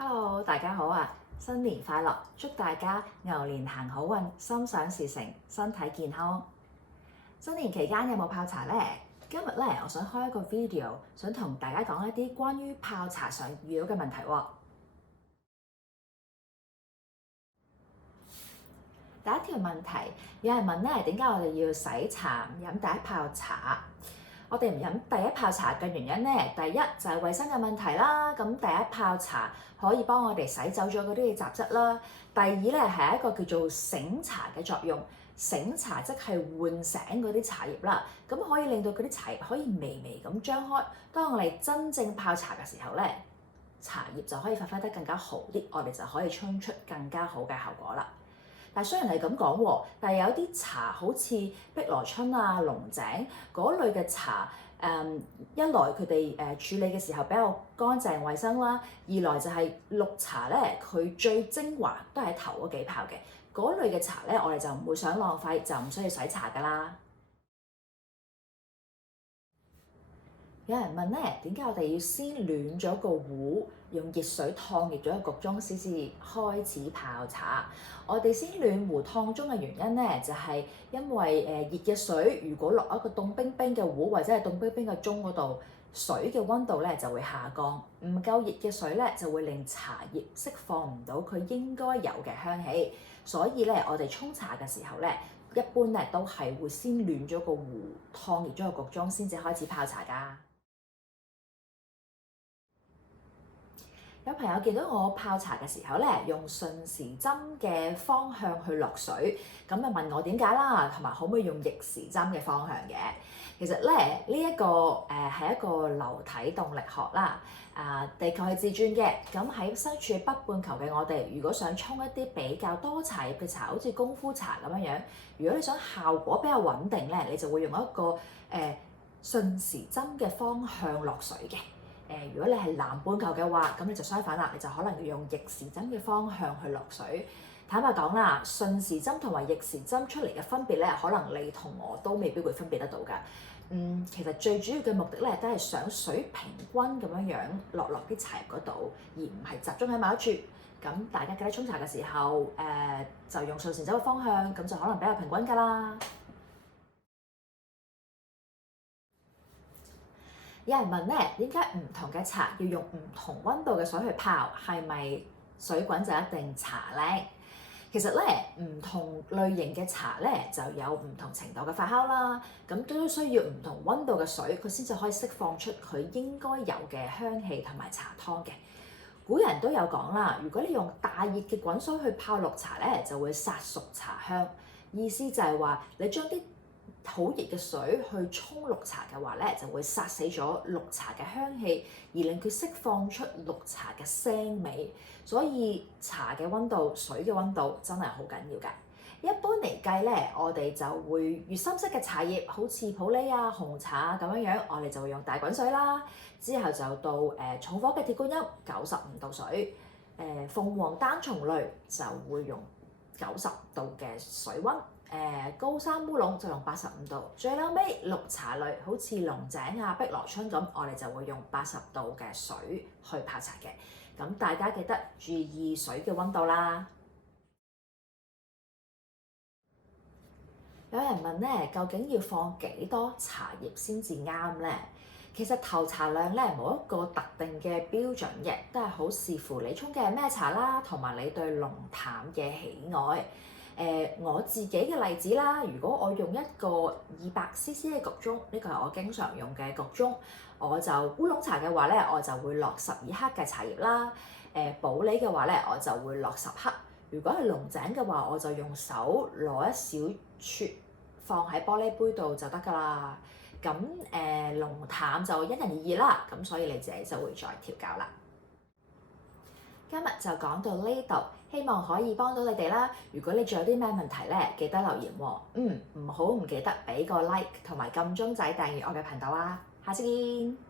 Hello，大家好啊！新年快樂，祝大家牛年行好運，心想事成，身體健康。新年期間有冇泡茶呢？今日咧，我想開一個 video，想同大家講一啲關於泡茶上遇到嘅問題喎。第一條問題，有人問咧，點解我哋要洗茶唔飲第一泡茶？我哋唔飲第一泡茶嘅原因咧，第一就係衞生嘅問題啦。咁第一泡茶可以幫我哋洗走咗嗰啲嘅雜質啦。第二咧係一個叫做醒茶嘅作用，醒茶即係喚醒嗰啲茶葉啦。咁可以令到嗰啲茶葉可以微微咁張開。當我哋真正泡茶嘅時候咧，茶葉就可以發揮得更加好啲，我哋就可以沖出更加好嘅效果啦。但雖然係咁講喎，但係有啲茶好似碧螺春啊、龍井嗰類嘅茶，一來佢哋處理嘅時候比較乾淨衞生啦，二來就係綠茶咧，佢最精華都係頭嗰幾泡嘅嗰類嘅茶咧，我哋就唔會想浪費，就唔需要洗茶㗎啦。有人問咧，點解我哋要先暖咗個壺，用熱水燙熱咗個焗盅先至開始泡茶？我哋先暖壺燙盅嘅原因咧，就係因為熱嘅水如果落一個凍冰冰嘅壺或者係凍冰冰嘅盅嗰度，水嘅溫度咧就會下降，唔夠熱嘅水咧就會令茶葉釋放唔到佢應該有嘅香氣，所以咧我哋沖茶嘅時候咧，一般咧都係會先暖咗個壺，燙熱咗個焗盅先至開始泡茶㗎。有朋友見到我泡茶嘅時候咧，用順時針嘅方向去落水，咁就問我點解啦，同埋可唔可以用逆時針嘅方向嘅？其實咧，呢一個係一個流體動力學啦。地球係自轉嘅，咁喺身處北半球嘅我哋，如果想沖一啲比較多茶葉嘅茶，好似功夫茶咁樣樣，如果你想效果比較穩定咧，你就會用一個順時針嘅方向落水嘅。如果你係南半球嘅話，咁你就相反啦，你就可能要用逆時針嘅方向去落水。坦白講啦，順時針同埋逆時針出嚟嘅分別咧，可能你同我都未必會分別得到㗎。其實最主要嘅目的咧，都係想水平均咁樣落啲茶葉嗰度，而唔係集中喺某一處。咁大家記得沖茶嘅時候，就用順時針嘅方向，咁就可能比較平均㗎啦。有人問咧，點解唔同嘅茶要用唔同溫度嘅水去泡？係咪水滾就一定茶咧？其實咧，唔同類型嘅茶咧就有唔同程度嘅發酵啦，咁都需要唔同溫度嘅水，佢先至可以釋放出佢應該有嘅香氣同埋茶湯嘅。古人都有講啦，如果你用大熱嘅滾水去泡綠茶咧，就會殺熟茶香。意思就係話，你將啲好熱嘅水去沖綠茶嘅話咧，就會殺死咗綠茶嘅香氣，而令佢釋放出綠茶嘅腥味。所以茶嘅溫度、水嘅溫度真係好緊要㗎。一般嚟計咧，我哋就會越深色嘅茶葉，好似普洱啊、紅茶啊咁樣，我哋就會用大滾水啦。之後就到重火嘅鐵觀音95度水，鳳凰單叢類就會用90度嘅水溫。高山烏龍就用85度，最後尾綠茶類好似龍井啊、碧螺春咁，我哋就會用80度嘅水去泡茶嘅。咁大家記得注意水嘅溫度啦。有人問咧，究竟要放幾多茶葉先至啱咧？其實投茶量咧冇一個特定嘅標準嘅，都係好視乎你沖嘅係咩茶啦，同埋你對濃淡嘅喜愛。我自己嘅例子啦，如果我用一個200cc 嘅焗盅，呢個係我經常用嘅焗盅，我就烏龍茶嘅話咧，我就會落12克嘅茶葉啦。普洱嘅話咧，我就會落10克。如果係龍井嘅話，我就用手攞一小撮放喺玻璃杯度就得㗎啦。咁濃淡就因人而異啦，咁所以你自己就會再調校啦。今日就講到呢度，希望可以幫到你哋啦。如果你仲有啲咩問題咧，記得留言喎。唔記得俾個 like 同埋撳鐘仔訂閱我嘅頻道啊。下次見。